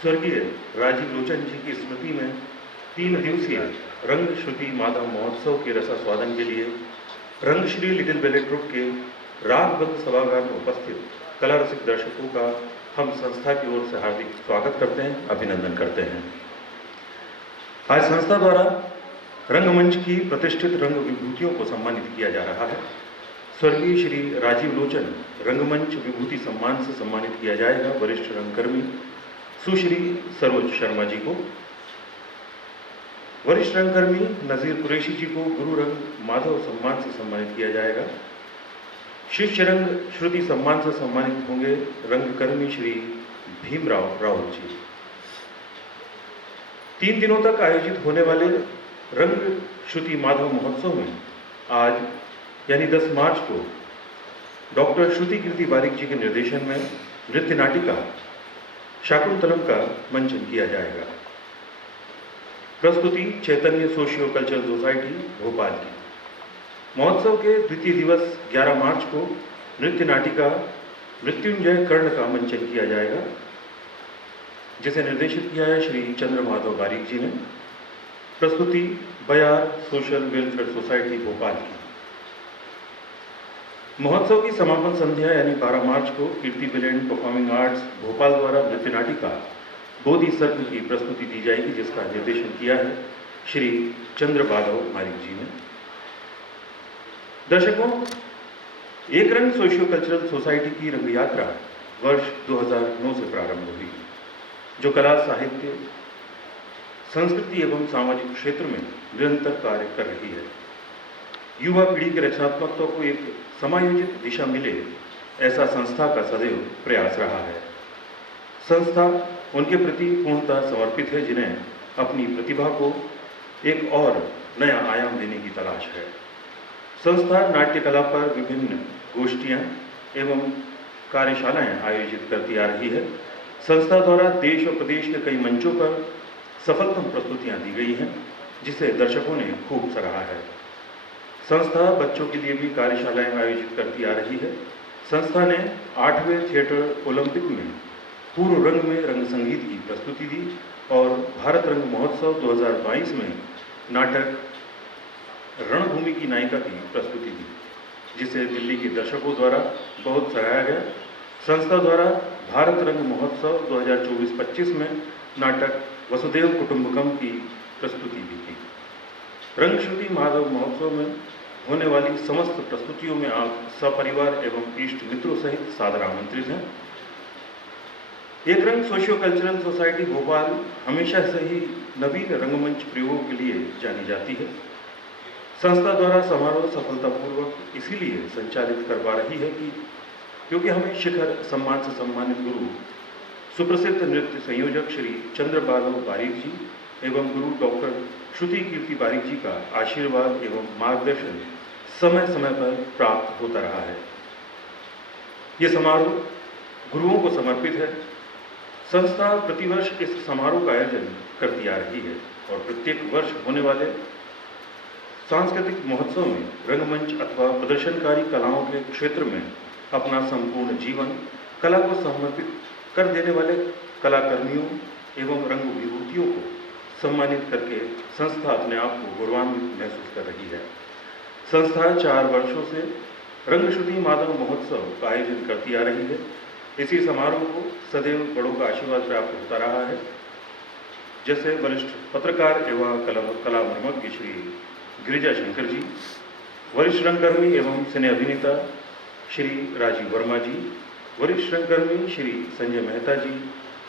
स्वर्गीय राजीव लोचन जी की स्मृति में 3 दिवसीय रंग श्रुति माधव महोत्सव के रसास्वादन के लिए रंगश्री लिटिल बेले ट्रुप के रागबद्ध सभागार में उपस्थित कला रसिक दर्शकों का हम संस्था की ओर से हार्दिक स्वागत करते हैं, अभिनंदन करते हैं। आज संस्था द्वारा रंगमंच की प्रतिष्ठित रंग विभूतियों को सम्मानित किया जा रहा है। स्वर्गीय श्री राजीव लोचन रंगमंच विभूति सम्मान से सम्मानित किया जाएगा। वरिष्ठ रंगकर्मी सुश्री सरोज शर्मा जी को, वरिष्ठ रंगकर्मी नजीर कुरैशी जी को गुरु रंग माधव सम्मान से सम्मानित किया जाएगा। शिष्य रंग श्रुति सम्मान से सम्मानित होंगे रंगकर्मी श्री भीमराव रावत जी। 3 दिनों तक आयोजित होने वाले रंग श्रुति माधव महोत्सव में आज यानी 10 मार्च को डॉक्टर श्रुति कीर्ति बारिक जी के निर्देशन में नृत्य नाटिका शाकुंतलम का मंचन किया जाएगा। प्रस्तुति चैतन्य सोशियो कल्चरल सोसाइटी भोपाल की। महोत्सव के द्वितीय दिवस 11 मार्च को नृत्य नाटिका मृत्युंजय कर्ण का मंचन किया जाएगा, जिसे निर्देशित किया है श्री चंद्र माधव बारिक जी ने। प्रस्तुति बयार सोशल वेलफेयर सोसाइटी भोपाल की। महोत्सव की समापन संध्या यानी 12 मार्च को कीर्ति बिलेंड परफॉर्मिंग आर्ट्स भोपाल द्वारा नृत्य नाटिका बोधि सर्प की प्रस्तुति दी जाएगी, जिसका निर्देशन किया है श्री चंद्र माधव बारिक जी ने। दर्शकों, एक रंग सोशियो कल्चरल सोसाइटी की रंग यात्रा वर्ष 2009 से प्रारंभ हुई, जो कला साहित्य संस्कृति एवं सामाजिक क्षेत्र में निरंतर कार्य कर रही है। युवा पीढ़ी के रचनात्मकता को एक समायोजित दिशा मिले, ऐसा संस्था का सदैव प्रयास रहा है। संस्था उनके प्रति पूर्णतः समर्पित है जिन्हें अपनी प्रतिभा को एक और नया आयाम देने की तलाश है। संस्था नाट्य कला पर विभिन्न गोष्ठियां एवं कार्यशालाएं आयोजित करती आ रही है। संस्था द्वारा देश और प्रदेश के कई मंचों पर सफलतम प्रस्तुतियां दी गई हैं, जिसे दर्शकों ने खूब सराहा है। संस्था बच्चों के लिए भी कार्यशालाएं आयोजित करती आ रही है। संस्था ने 8वें थिएटर ओलंपिक में पूर्व रंग में रंग संगीत की प्रस्तुति दी और भारत रंग महोत्सव 2022 में नाटक रणभूमि की नायिका की प्रस्तुति दी, जिसे दिल्ली के दर्शकों द्वारा बहुत सराहा गया। संस्था द्वारा भारत रंग महोत्सव 2024-25 में नाटक वसुदेव कुटुंबकम की प्रस्तुति भी की। रंग श्रुति माधव महोत्सव में होने वाली समस्त प्रस्तुतियों में आप सपरिवार एवं इष्ट मित्रों सहित सादर आमंत्रित हैं। एक रंग सोशियो कल्चरल सोसाइटी भोपाल हमेशा से ही नवीन रंगमंच प्रयोगों के लिए जानी जाती है। संस्था द्वारा समारोह सफलतापूर्वक इसीलिए संचालित करवा रही है क्योंकि हमें शिखर सम्मान से सम्मानित गुरु सुप्रसिद्ध नृत्य संयोजक श्री चंद्र माधव बारिक जी एवं गुरु डॉक्टर श्रुति कीर्ति बारिक जी का आशीर्वाद एवं मार्गदर्शन समय समय पर प्राप्त होता रहा है। ये समारोह गुरुओं को समर्पित है। संस्था प्रतिवर्ष इस समारोह का आयोजन करती आ रही है और प्रत्येक वर्ष होने वाले सांस्कृतिक महोत्सव में रंगमंच अथवा प्रदर्शनकारी कलाओं के क्षेत्र में अपना संपूर्ण जीवन कला को समर्पित कर देने वाले कलाकर्मियों एवं रंग विभूतियों को सम्मानित करके संस्था अपने आप को गौरवान्वित महसूस कर रही है। संस्था 4 वर्षों से रंग श्रुति माधव महोत्सव का आयोजन करती आ रही है। इसी समारोह को सदैव बड़ों का आशीर्वाद प्राप्त होता रहा है, जैसे वरिष्ठ पत्रकार एवं कला मर्मज्ञ श्री गिरिजा शंकर जी, वरिष्ठ रंगकर्मी एवं सिने अभिनेता श्री राजीव वर्मा जी, वरिष्ठ रंगकर्मी श्री संजय मेहता जी,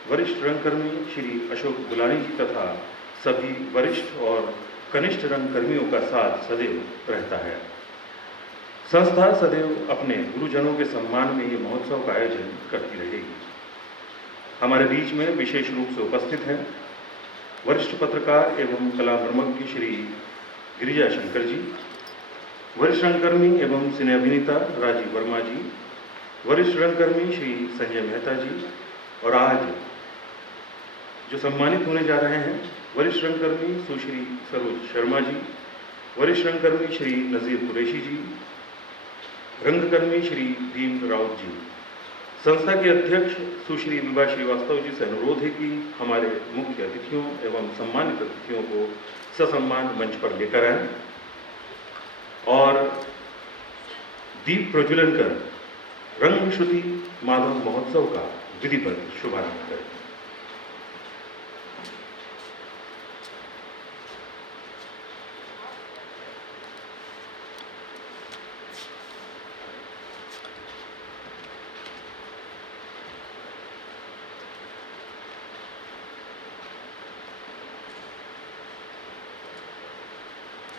वरिष्ठ रंगकर्मी श्री अशोक गुलानी जी तथा सभी वरिष्ठ और कनिष्ठ रंगकर्मियों का साथ सदैव रहता है। संस्था सदैव अपने गुरुजनों के सम्मान में ये महोत्सव का आयोजन करती रहेगी। हमारे बीच में विशेष रूप से उपस्थित हैं वरिष्ठ पत्रकार एवं कला मर्मज्ञ श्री गिरिजा शंकर जी, वरिष्ठ रंगकर्मी एवं सिने अभिनेता राजीव वर्मा जी, वरिष्ठ रंगकर्मी श्री संजय मेहता जी और आज जो सम्मानित होने जा रहे हैं वरिष्ठ रंगकर्मी सुश्री सरोज शर्मा जी, वरिष्ठ रंगकर्मी श्री नजीर कुरैशी जी, रंगकर्मी श्री भीम रावत जी। संस्था के अध्यक्ष सुश्री विभा श्रीवास्तव जी से अनुरोध है कि हमारे मुख्य अतिथियों एवं सम्मानित अतिथियों को ससम्मान मंच पर लेकर आएं और दीप प्रज्वलन कर रंगश्रुति माधव महोत्सव का विधिवत शुभारंभ करें।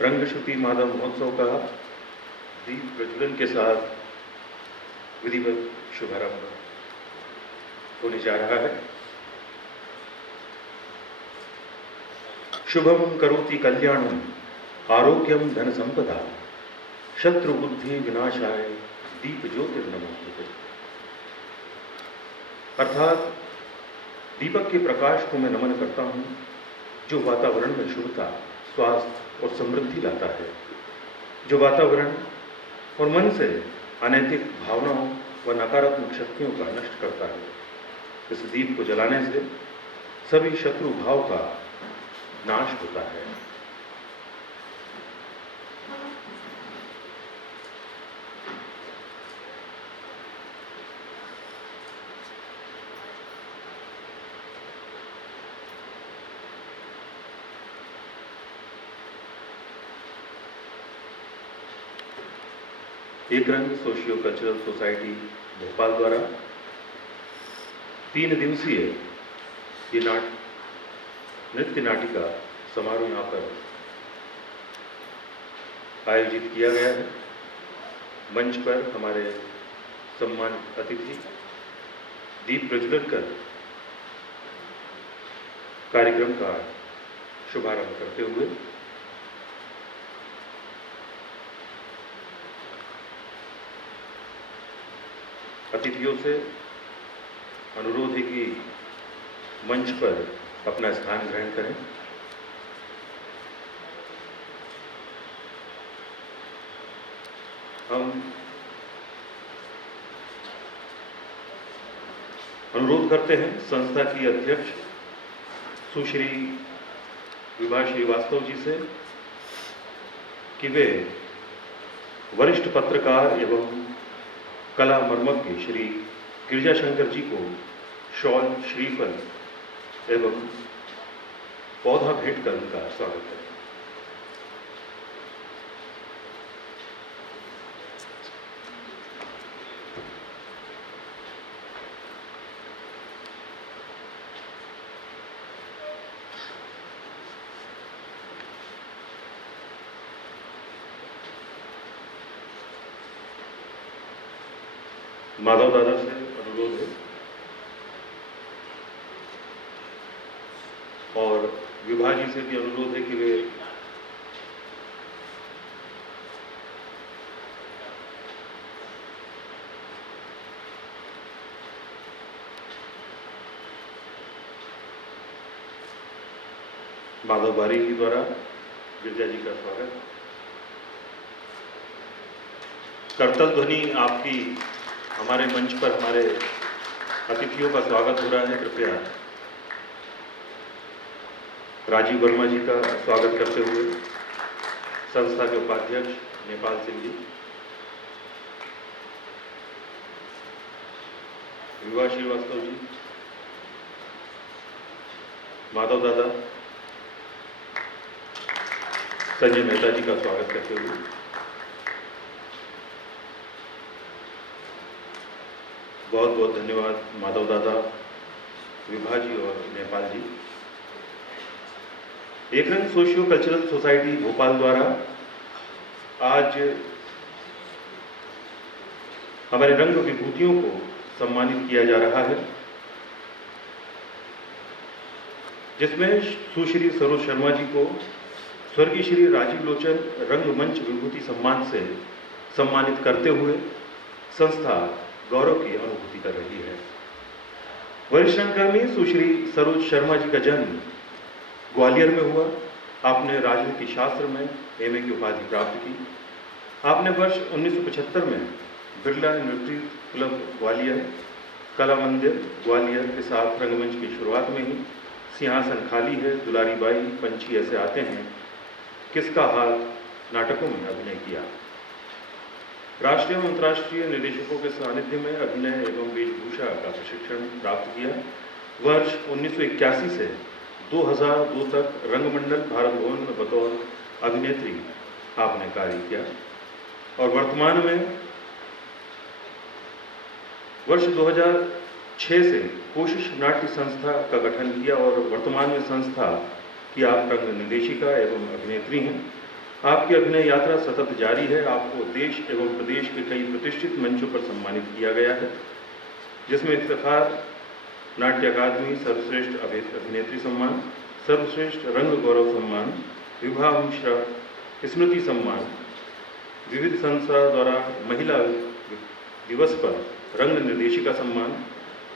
रंगश्रुति माधव महोत्सव का दीप प्रज्वलन के साथ विधिवत शुभारंभ होने जा रहा है। शुभम करोति कल्याणम आरोग्यम धन संपदा शत्रु बुद्धि विनाशाय दीप ज्योतिर्नमोस्तुते। अर्थात दीपक के प्रकाश को मैं नमन करता हूं जो वातावरण में शुभता, स्वास्थ्य और समृद्धि लाता है, जो वातावरण और मन से अनैतिक भावनाओं व नकारात्मक शक्तियों का नष्ट करता है। इस दीप को जलाने से सभी शत्रु भाव का नाश होता है। एक रंग सोशियो कल्चरल सोसाइटी भोपाल द्वारा 3 दिवसीय ये नृत्य नाटिका समारोह यहाँ पर आयोजित किया गया है। मंच पर हमारे सम्मानित अतिथि दीप प्रज्वलन कर कार्यक्रम का शुभारंभ करते हुए अतिथियों से अनुरोध है कि मंच पर अपना स्थान ग्रहण करें। हम अनुरोध करते हैं संस्था की अध्यक्ष सुश्री विभा श्रीवास्तव जी से कि वे वरिष्ठ पत्रकार एवं कला मर्मज्ञ श्री गिरिजाशंकर जी को शॉल, श्रीफल एवं पौधा भेंट कर उनका स्वागत करें। माधव दादा से अनुरोध है और विभा जी से भी अनुरोध है कि वे माधव बारी जी द्वारा गिरजा जी का स्वागत। करतल ध्वनि आपकी हमारे मंच पर हमारे अतिथियों का स्वागत हो रहा है। कृपया राजीव वर्मा जी का स्वागत करते हुए संस्था के उपाध्यक्ष नेपाल सिंह जी, विभा श्रीवास्तव जी, माधव दादा, संजय मेहता जी का स्वागत करते हुए बहुत बहुत धन्यवाद माधव दादा, विभा जी और नेपाल जी। एक रंग सोशियो कल्चरल सोसाइटी भोपाल द्वारा आज हमारे रंग विभूतियों को सम्मानित किया जा रहा है, जिसमें सुश्री सरोज शर्मा जी को स्वर्गीय श्री राजीव लोचन रंगमंच विभूति सम्मान से सम्मानित करते हुए संस्था गौरव की अनुभूति कर रही है। वरिष्ठ रंगकर्मी सुश्री सरोज शर्मा जी का जन्म ग्वालियर में हुआ। आपने राजनीति शास्त्र में एमए की उपाधि प्राप्त की। आपने वर्ष 1975 में बिरला नृत्य क्लब ग्वालियर कला मंदिर ग्वालियर के साथ रंगमंच की शुरुआत में ही सिंहासन खाली है, दुलारी बाई, पंछी ऐसे आते हैं, किसका हाल नाटकों में अभिनय किया। राष्ट्रीय एवं अंतर्राष्ट्रीय निर्देशकों के सानिध्य में अभिनय एवं वेशभूषा का प्रशिक्षण प्राप्त किया। वर्ष 1981 से 2002 तक रंगमंडल भारत भवन में बतौर अभिनेत्री आपने कार्य किया और वर्तमान में वर्ष 2006 से कोशिश नाट्य संस्था का गठन किया और वर्तमान में संस्था की आप रंग निर्देशिका एवं अभिनेत्री हैं। आपकी अभिनय यात्रा सतत जारी है। आपको देश एवं प्रदेश के कई प्रतिष्ठित मंचों पर सम्मानित किया गया है, जिसमें इफ्तिखार नाट्य अकादमी सर्वश्रेष्ठ अभिनेत्री सम्मान, सर्वश्रेष्ठ रंग गौरव सम्मान, विभा मिश्रा स्मृति सम्मान, विविध संस्था द्वारा महिला दिवस पर रंग निर्देशिका सम्मान,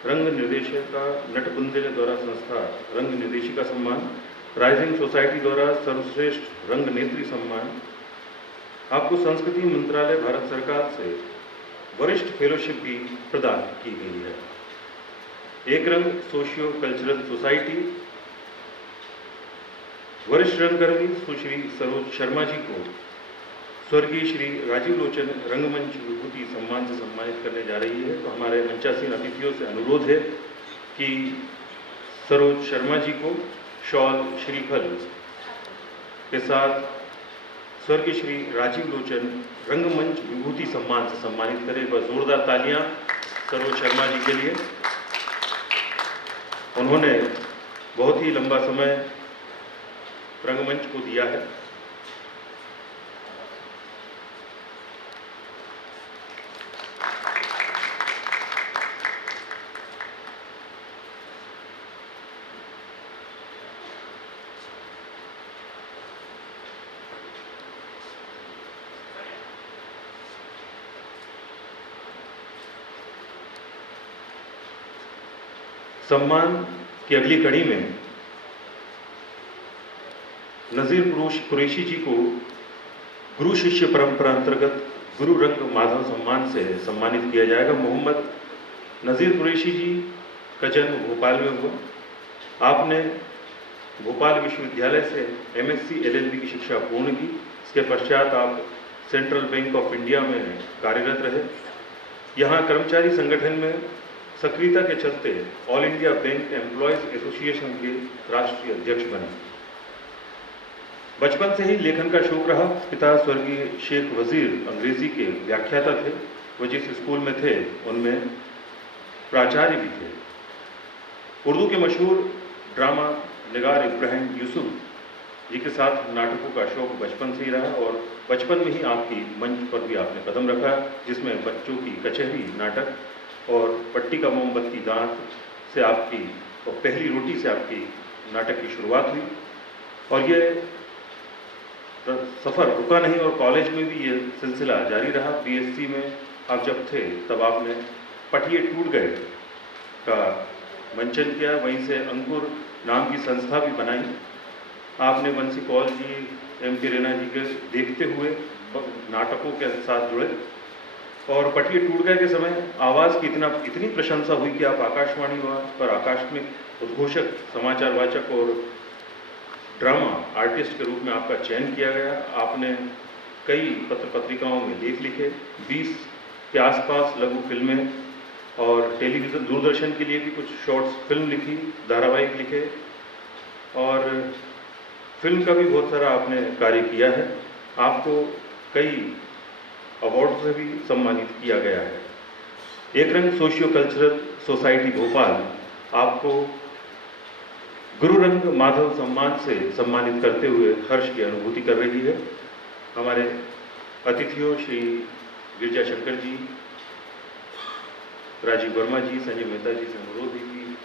रंग निर्देशिका नटबुंदेले द्वारा संस्था रंग निर्देशिका सम्मान, राइजिंग सोसाइटी द्वारा सर्वश्रेष्ठ रंग नेत्री सम्मान। आपको संस्कृति मंत्रालय भारत सरकार से वरिष्ठ फेलोशिप भी प्रदान की गई है। एक रंग सोशियो कल्चरल सोसाइटी वरिष्ठ रंगकर्मी सुश्री सरोज शर्मा जी को स्वर्गीय श्री राजीव लोचन रंगमंच विभूति सम्मान से सम्मानित करने जा रही है। तो हमारे मंचासीन अतिथियों से अनुरोध है कि सरोज शर्मा जी को शॉल श्रीफल के साथ स्वर्गीय श्री राजीव लोचन रंगमंच विभूति सम्मान से सम्मानित करें। बस जोरदार तालियां सरोज शर्मा जी के लिए। उन्होंने बहुत ही लंबा समय रंगमंच को दिया है। सम्मान की अगली कड़ी में नज़ीर कुरैशी जी को गुरु शिष्य परंपरा अंतर्गत गुरु रंग माधव सम्मान से सम्मानित किया जाएगा। मोहम्मद नज़ीर कुरैशी जी का जन्म भोपाल में हुआ। आपने भोपाल विश्वविद्यालय से MSc LLB की शिक्षा पूर्ण की। इसके पश्चात आप सेंट्रल बैंक ऑफ इंडिया में कार्यरत रहे। यहाँ कर्मचारी संगठन में सक्रियता के चलते all India bank employees association के राष्ट्रीय अध्यक्ष बने। बचपन से ही लेखन का शौक रहा। पिता स्वर्गीय शेख वजीर अंग्रेजी के व्याख्याता थे। वो जिस स्कूल में थे उनमें प्राचार्य भी थे। उर्दू के मशहूर ड्रामा निगार इब्राहिम यूसुफ जी के साथ नाटकों का शौक बचपन से ही रहा और बचपन में ही आपकी मंच पर भी आपने कदम रखा, जिसमें बच्चों की कचहरी नाटक और पट्टी का मोमबत्ती दांत से आपकी और पहली रोटी से आपकी नाटक की शुरुआत हुई और ये सफ़र रुका नहीं और कॉलेज में भी ये सिलसिला जारी रहा। BSc में आप जब थे तब आपने पटिए टूट गए का मंचन किया। वहीं से अंकुर नाम की संस्था भी बनाई। आपने बंसी कौल जी, M.K. रैना जी के देखते हुए नाटकों के साथ जुड़े और पटिए टूट गए के समय आवाज़ की इतनी प्रशंसा हुई कि आप आकाशवाणी पर आकस्मिक उद्घोषक, समाचार वाचक और ड्रामा आर्टिस्ट के रूप में आपका चयन किया गया। आपने कई पत्र पत्रिकाओं में लेख लिखे, 20 के आसपास लघु फिल्में और टेलीविज़न दूरदर्शन के लिए भी कुछ शॉर्ट्स फिल्म लिखी, धारावाहिक लिखे और फिल्म का भी बहुत सारा आपने कार्य किया है। आपको कई अवार्ड से भी सम्मानित किया गया है। एक रंग सोशियो कल्चरल सोसाइटी भोपाल आपको गुरु रंग माधव सम्मान से सम्मानित करते हुए हर्ष की अनुभूति कर रही है। हमारे अतिथियों श्री गिरजा शंकर जी, राजीव वर्मा जी, संजय मेहता जी से अनुरोध है कि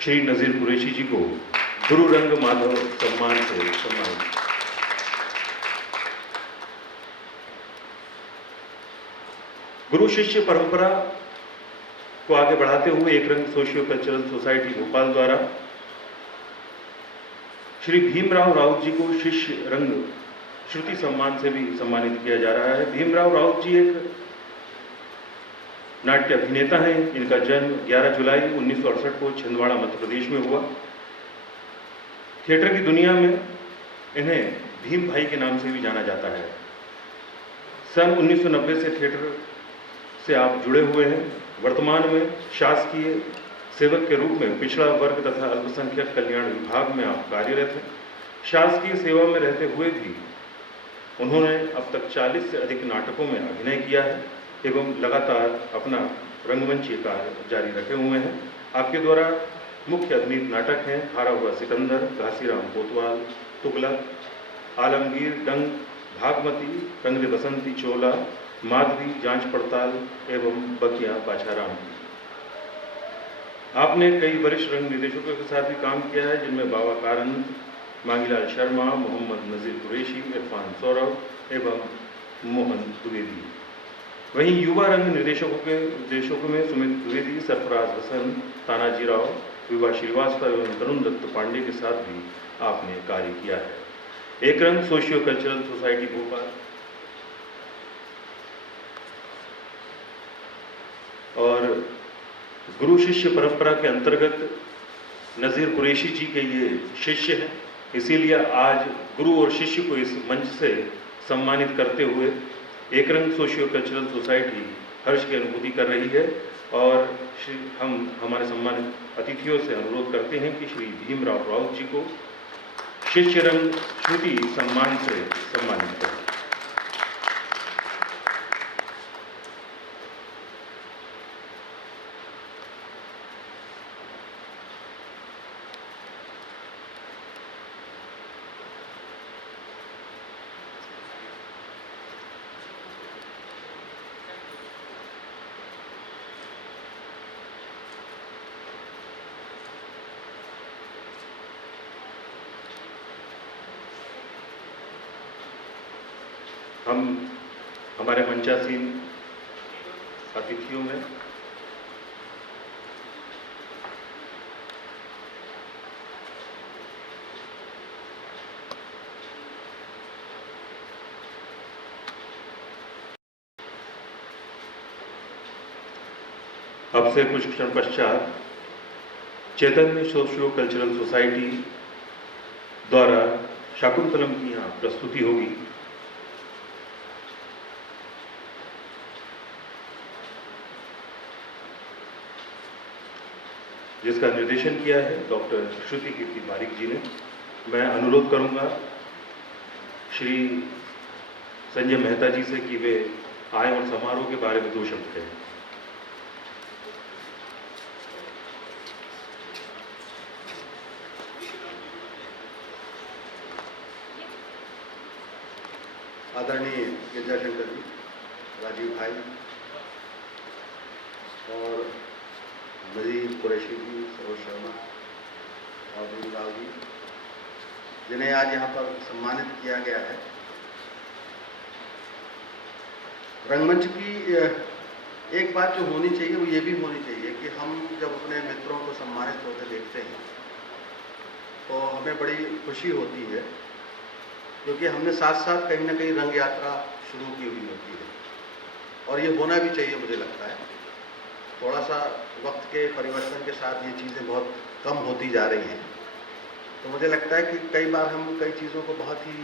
श्री नज़ीर कुरैशी जी को गुरु रंग माधव सम्मान से सम्मानित। गुरु शिष्य परंपरा को आगे बढ़ाते हुए एक रंग सोशियो कल्चरल सोसाइटी भोपाल द्वारा श्री भीमराव राउत जी को शिष्य रंग श्रुति सम्मान से भी सम्मानित किया जा रहा है। भीमराव राउत जी एक नाट्य अभिनेता हैं। इनका जन्म 11 जुलाई 1968 को छिंदवाड़ा मध्य प्रदेश में हुआ। थिएटर की दुनिया में इन्हें भीम भाई के नाम से भी जाना जाता है। सन 1990 से थिएटर से आप जुड़े हुए हैं। वर्तमान में शासकीय सेवक के रूप में पिछड़ा वर्ग तथा अल्पसंख्यक कल्याण विभाग में आप कार्यरत हैं। शासकीय सेवा में रहते हुए भी उन्होंने अब तक 40 से अधिक नाटकों में अभिनय किया है एवं लगातार अपना रंगमंचीय कार्य जारी रखे हुए हैं। आपके द्वारा मुख्य अभिनीत नाटक हैं हारा हुआ सिकंदर, घासीराम कोतवाल, तुगलक, आलमगीर, डंक, भागमती, रंग दे बसंती चोला, माधवी, जांच पड़ताल एवं बकिया बाछाराम। आपने कई वरिष्ठ रंग निर्देशकों के साथ भी काम किया है, जिनमें बाबा कारंत, मांगीलाल शर्मा, मोहम्मद नजीर कुरैशी, इरफान सौरभ एवं मोहन द्विवेदी। वहीं युवा रंग निर्देशकों में सुमित द्विवेदी, सरफराज हसन, तानाजी राव, विभा श्रीवास्तव एवं तरुण दत्त पांडे के साथ भी आपने कार्य किया है। एक रंग सोशियो कल्चरल सोसाइटी भोपाल और गुरु शिष्य परंपरा के अंतर्गत नज़ीर कुरैशी जी के ये शिष्य हैं, इसीलिए आज गुरु और शिष्य को इस मंच से सम्मानित करते हुए एक रंग सोशियो कल्चरल सोसाइटी हर्ष की अनुभूति कर रही है। और हम हमारे सम्मानित अतिथियों से अनुरोध करते हैं कि श्री भीमराव राउत जी को शिष्य रंग श्रुति सम्मान से सम्मानित करें। हम हमारे मंचासीन अतिथियों में अब से कुछ क्षण पश्चात चैतन्य सोशियो कल्चरल सोसाइटी द्वारा शाकुंतलम की यहाँ प्रस्तुति होगी। जिसका निर्देशन किया है डॉक्टर श्रुति कीर्ति बारिक जी ने। मैं अनुरोध करूंगा श्री संजय मेहता जी से कि वे आए और समारोह के बारे में 2 शब्द कहें। आदरणीय गिरजा शंकर जी, राजीव भाई और नजीर कुरैशी जी, सरोज शर्मा और भीमराव जी, जिन्हें आज यहाँ पर सम्मानित किया गया है। रंगमंच की एक बात जो होनी चाहिए वो ये भी होनी चाहिए कि हम जब अपने मित्रों को सम्मानित होते देखते हैं तो हमें बड़ी खुशी होती है, क्योंकि हमने साथ साथ कहीं ना कहीं रंग यात्रा शुरू की हुई होती है और ये होना भी चाहिए। मुझे लगता है थोड़ा सा वक्त के परिवर्तन के साथ ये चीज़ें बहुत कम होती जा रही हैं, तो मुझे लगता है कि कई बार हम कई चीज़ों को बहुत ही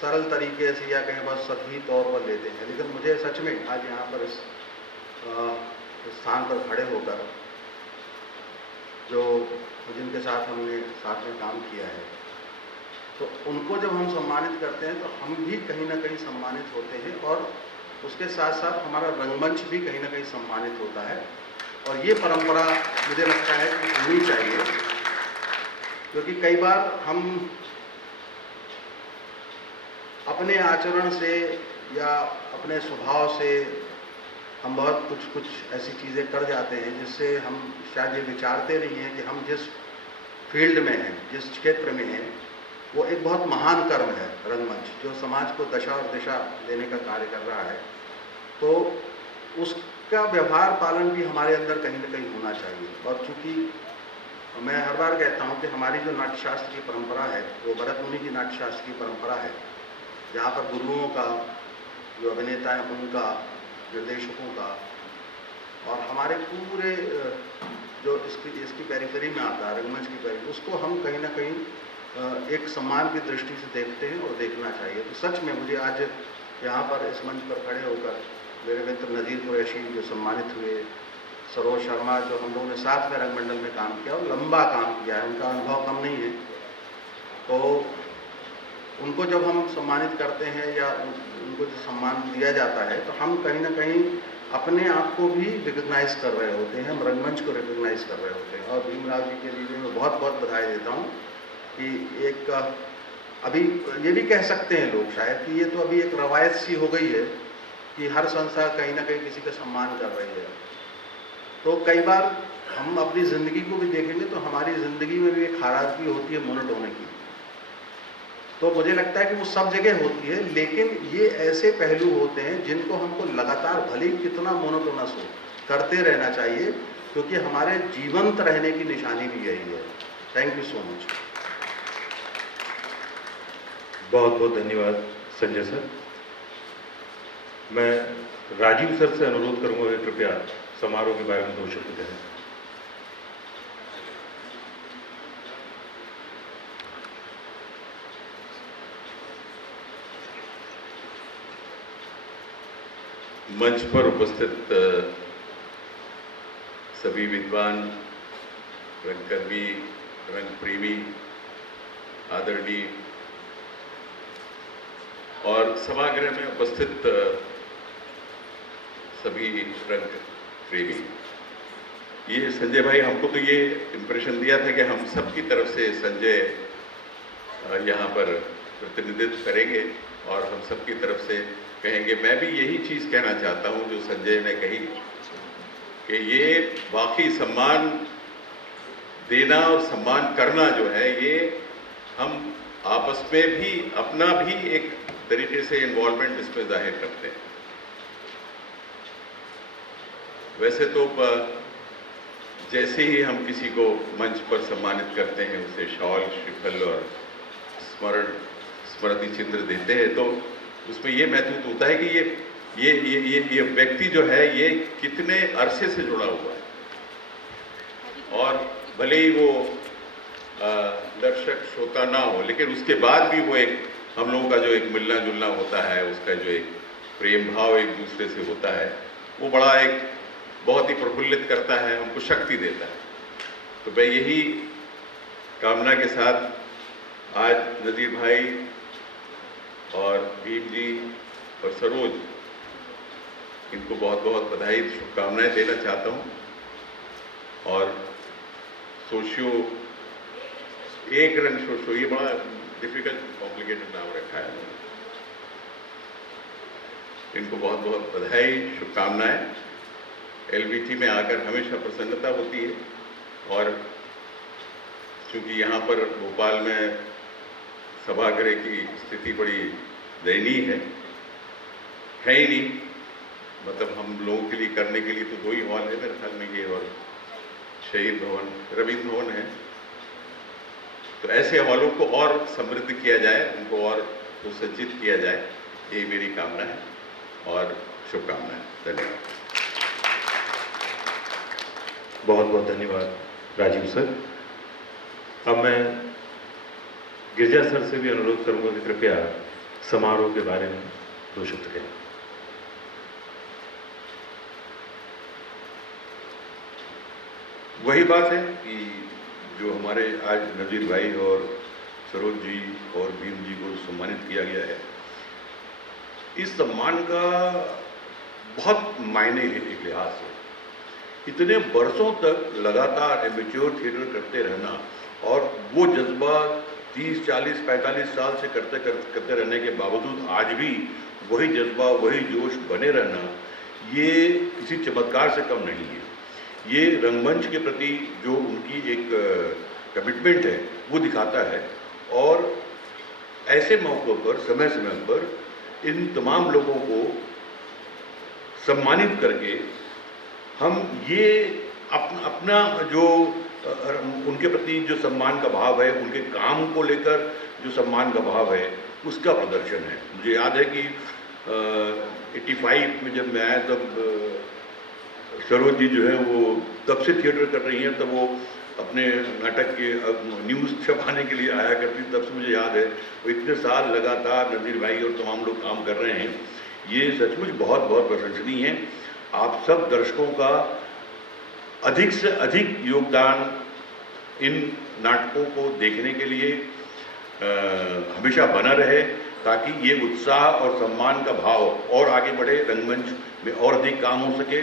सरल तरीके से या कहीं बहुत सतही तौर पर लेते हैं। लेकिन मुझे सच में आज यहाँ पर इस स्थान पर खड़े होकर जो जिनके साथ हमने साथ में काम किया है, तो उनको जब हम सम्मानित करते हैं तो हम भी कहीं ना कहीं सम्मानित होते हैं और उसके साथ साथ हमारा रंगमंच भी कहीं ना कहीं सम्मानित होता है। और ये परंपरा मुझे लगता है कि होनी चाहिए, क्योंकि कई बार हम अपने आचरण से या अपने स्वभाव से हम बहुत कुछ ऐसी चीज़ें कर जाते हैं जिससे हम शायद ये विचारते नहीं हैं कि हम जिस फील्ड में हैं, जिस क्षेत्र में हैं, वो एक बहुत महान कर्म है रंगमंच, जो समाज को दशा और दिशा देने का कार्य कर रहा है। तो उसका व्यवहार पालन भी हमारे अंदर कहीं ना कहीं होना चाहिए। और चूँकि मैं हर बार कहता हूँ कि हमारी जो नाट्यशास्त्र की परंपरा है वो भरत मुनि की नाट्यशास्त्र की परंपरा है, जहाँ पर गुरुओं का, जो अभिनेता हैं उनका, निर्देशकों का और हमारे पूरे जो इसकी पेरिफेरी में आता है, रंगमंच की पेरिफेरी, उसको हम कहीं ना कहीं एक सम्मान की दृष्टि से देखते हैं और देखना चाहिए। तो सच में मुझे आज यहाँ पर इस मंच पर खड़े होकर मेरे मित्र नज़ीर कुरैशी जो सम्मानित हुए, सरोज शर्मा जो हम लोगों ने साथ में रंगमंडल में काम किया और लंबा काम किया है, उनका अनुभव कम नहीं है, तो उनको जब हम सम्मानित करते हैं या उनको जो सम्मान दिया जाता है तो हम कहीं ना कहीं अपने आप को भी रिकग्नाइज कर रहे होते हैं, हम रंगमंच को रिकग्नाइज कर रहे होते हैं। और भीमराव जी के लिए मैं बहुत बहुत बधाई देता हूँ कि एक अभी ये भी कह सकते हैं लोग शायद कि ये तो अभी एक रवायत सी हो गई है कि हर संस्था कहीं ना कहीं किसी का सम्मान कर रही है। तो कई बार हम अपनी ज़िंदगी को भी देखेंगे तो हमारी ज़िंदगी में भी एक नाराज़गी होती है मोनोटोनी की, तो मुझे लगता है कि वो सब जगह होती है, लेकिन ये ऐसे पहलू होते हैं जिनको हमको लगातार भले ही कितना मोनोटोनस हो करते रहना चाहिए, क्योंकि हमारे जीवंत रहने की निशानी भी यही है। Thank you so much. बहुत बहुत धन्यवाद संजय सर। मैं राजीव सर से अनुरोध करूंगा कि कृपया समारोह के बारे में 2 शब्द कहें। मंच पर उपस्थित सभी विद्वान, रंगकर्मी, रंगप्रेमी, आदरणीय और सभागृह में उपस्थित सभी रंग प्रेमी, ये संजय भाई हमको तो ये इम्प्रेशन दिया था कि हम सब की तरफ से संजय यहाँ पर प्रतिनिधित्व करेंगे और हम सब की तरफ से कहेंगे। मैं भी यही चीज़ कहना चाहता हूँ जो संजय ने कही कि ये वाकई सम्मान देना और सम्मान करना जो है, ये हम आपस में भी अपना भी एक तरीके से इन्वॉल्वमेंट इसमें जाहिर करते हैं। वैसे तो जैसे ही हम किसी को मंच पर सम्मानित करते हैं, उसे शॉल, श्रीफल और स्मृति चिन्ह देते हैं, तो उसमें ये महसूस होता है कि ये व्यक्ति जो है ये कितने अरसे से जुड़ा हुआ है। और भले ही वो दर्शक श्रोता ना हो, लेकिन उसके बाद भी वो एक हम लोगों का जो एक मिलना जुलना होता है, उसका जो एक प्रेम भाव एक दूसरे से होता है, वो बड़ा एक बहुत ही प्रफुल्लित करता है, हमको शक्ति देता है। तो मैं यही कामना के साथ आज नज़ीर भाई और भीम जी और सरोज, इनको बहुत बहुत बधाई, शुभकामनाएं देना चाहता हूँ। और सोशियो, एक रंग सोशियो, ये बड़ा डिफिकल्ट कॉम्प्लिकेटेड नाम रखा है, इनको बहुत बहुत बधाई, शुभकामनाएं। एलबीटी में आकर हमेशा प्रसन्नता होती है, और चूँकि यहाँ पर भोपाल में सभागृह की स्थिति बड़ी दयनीय है ही नहीं, मतलब हम लोगों के लिए करने के लिए तो 2 ही हॉल है मेरे ख्याल में, ये और शहीद भवन, रविंद्र भवन है। तो ऐसे हॉलों को और समृद्ध किया जाए, उनको और सुसज्जित किया जाए, यही मेरी कामना है और शुभकामनाएं। धन्यवाद। बहुत बहुत धन्यवाद राजीव सर। अब मैं गिरजा सर से भी अनुरोध करूंगा कि कृपया समारोह के बारे में 2 शब्द कहें। वही बात है कि जो हमारे आज नज़ीर भाई और सरोज जी और भीम जी को सम्मानित किया गया है, इस सम्मान का बहुत मायने है एक लिहाज से। इतने वर्षों तक लगातार एमेच्योर थिएटर करते रहना और वो जज्बा 30, 40, 45 साल से करते रहने के बावजूद आज भी वही जज्बा, वही जोश बने रहना, ये किसी चमत्कार से कम नहीं है। ये रंगमंच के प्रति जो उनकी एक कमिटमेंट है वो दिखाता है। और ऐसे मौक़ों पर समय समय पर इन तमाम लोगों को सम्मानित करके हम ये अपना जो उनके प्रति जो सम्मान का भाव है, उनके काम को लेकर जो सम्मान का भाव है, उसका प्रदर्शन है। मुझे याद है कि 85 में जब मैं आया तब सरोज जी जो है वो तब से थिएटर कर रही हैं, तब वो अपने नाटक के न्यूज़ छपाने के लिए आया करती, तब से मुझे याद है। वो इतने साल लगातार नज़ीर भाई और तमाम लोग काम कर रहे हैं, ये सचमुच बहुत बहुत प्रशंसनीय है। आप सब दर्शकों का अधिक से अधिक योगदान इन नाटकों को देखने के लिए हमेशा बना रहे, ताकि ये उत्साह और सम्मान का भाव और आगे बढ़े, रंगमंच में और अधिक काम हो सके।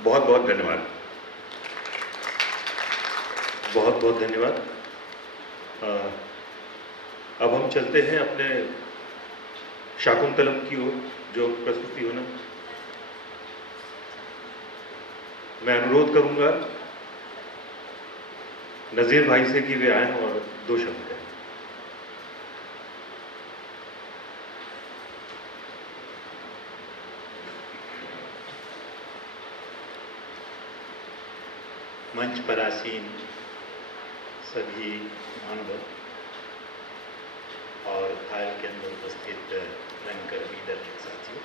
बहुत बहुत धन्यवाद। बहुत बहुत धन्यवाद। अब हम चलते हैं अपने शाकुंतलम की ओर, जो प्रस्तुति होना। मैं अनुरोध करूंगा नज़ीर भाई से कि वे आएं और 2 शब्द कहें। मंच पर आसीन सभी महानुभाव और हाल के अंदर उपस्थित रंगकर्मी दर्शक साथियों,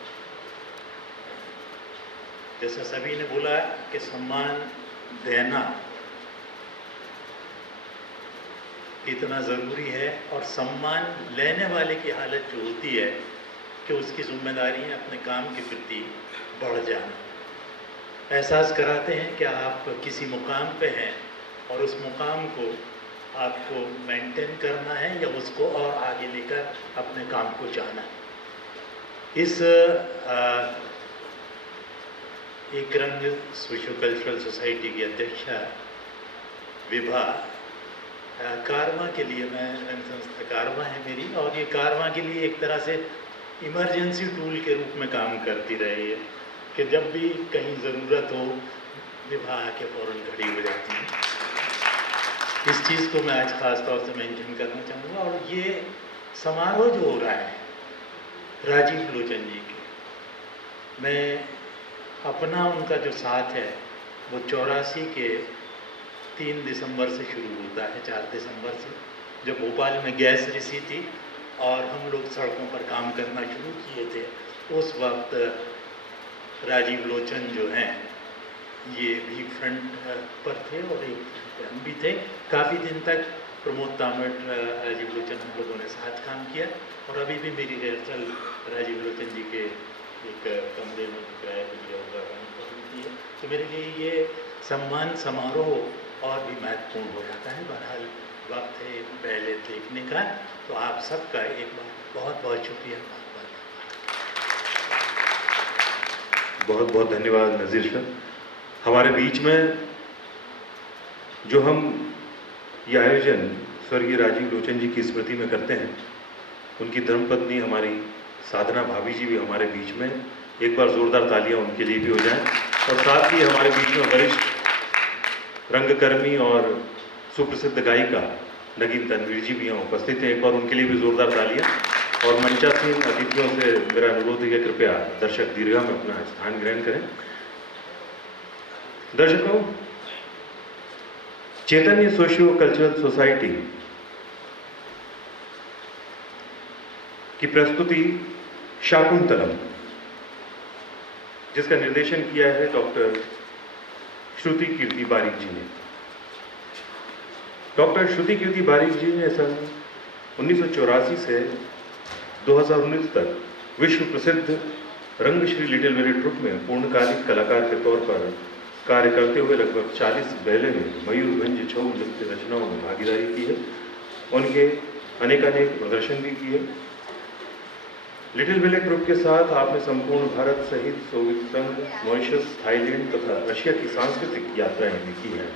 जैसा सभी ने बोला कि सम्मान देना इतना ज़रूरी है, और सम्मान लेने वाले की हालत जो होती है कि उसकी जिम्मेदारी अपने काम के प्रति बढ़ जाना, एहसास कराते हैं कि आप किसी मुकाम पे हैं और उस मुकाम को आपको मेंटेन करना है या उसको और आगे लेकर अपने काम को जाना है। इस एक रंग सोशो कल्चरल सोसाइटी की अध्यक्षा विभा कारवां के लिए, मैं रंग संस्था कारवां है मेरी, और ये कारवां के लिए एक तरह से इमरजेंसी टूल के रूप में काम करती रही है कि जब भी कहीं ज़रूरत हो विभा के फ़ौरन खड़ी हो जाती है। इस चीज़ को मैं आज ख़ास तौर से मेंशन करना चाहूँगा। और ये समारोह जो हो रहा है राजीव लोचन जी के, मैं अपना उनका जो साथ है वो 84 के 3 दिसंबर से शुरू होता है, 4 दिसंबर से, जब भोपाल में गैस रिसी थी और हम लोग सड़कों पर काम करना शुरू किए थे। उस वक्त राजीव लोचन जो हैं ये भी फ्रंट पर थे और एक हम भी थे। काफ़ी दिन तक प्रमोद तामट, राजीव लोचन, हम लोगों ने साथ काम किया, और अभी भी मेरी रिहर्सल राजीव लोचन जी के एक कमरे में किराए पर लिया हुआ होती है। तो मेरे लिए ये सम्मान समारोह और भी महत्वपूर्ण हो जाता है। बहरहाल वक्त है पहले देखने का, तो आप सबका एक बार बहुत बहुत शुक्रिया, बहुत बहुत धन्यवाद नज़ीर सर। हमारे बीच में जो हम ये आयोजन स्वर्गीय राजीव लोचन जी की स्मृति में करते हैं, उनकी धर्मपत्नी हमारी साधना भाभी जी भी हमारे बीच में। एक बार जोरदार तालियां उनके लिए भी हो जाएं। और साथ ही हमारे बीच में वरिष्ठ रंगकर्मी और सुप्रसिद्ध गायिका नगीन तनवीर जी भी यहाँ उपस्थित हैं। एक बार उनके लिए भी जोरदार तालियां। और मंचासीन अतिथियों से मेरा अनुरोध है कि कृपया दर्शक दीर्घा में अपना स्थान ग्रहण करें। दर्शकों, चैतन्य सोशियो कल्चरल सोसाइटी की प्रस्तुति शाकुंतलम, जिसका निर्देशन किया है डॉक्टर श्रुति कीर्ति बारिक जी ने। डॉक्टर श्रुति कीर्ति बारिक जी ने सन 1984 से 2019 तक विश्व प्रसिद्ध रंगश्री लिटिल मेरी ट्रुप में पूर्णकालिक कलाकार के तौर पर कार्य करते हुए लगभग 40 बेले में मयूरभंज छऊ नृत्य रचनाओं में भागीदारी की है। उनके अनेकानेक प्रदर्शन भी किए। लिटिल बेले ट्रुप के साथ आपने संपूर्ण भारत सहित सोवियत संघ, मॉरिशस, थाईलैंड तथा रशिया की सांस्कृतिक यात्राएं भी की हैं।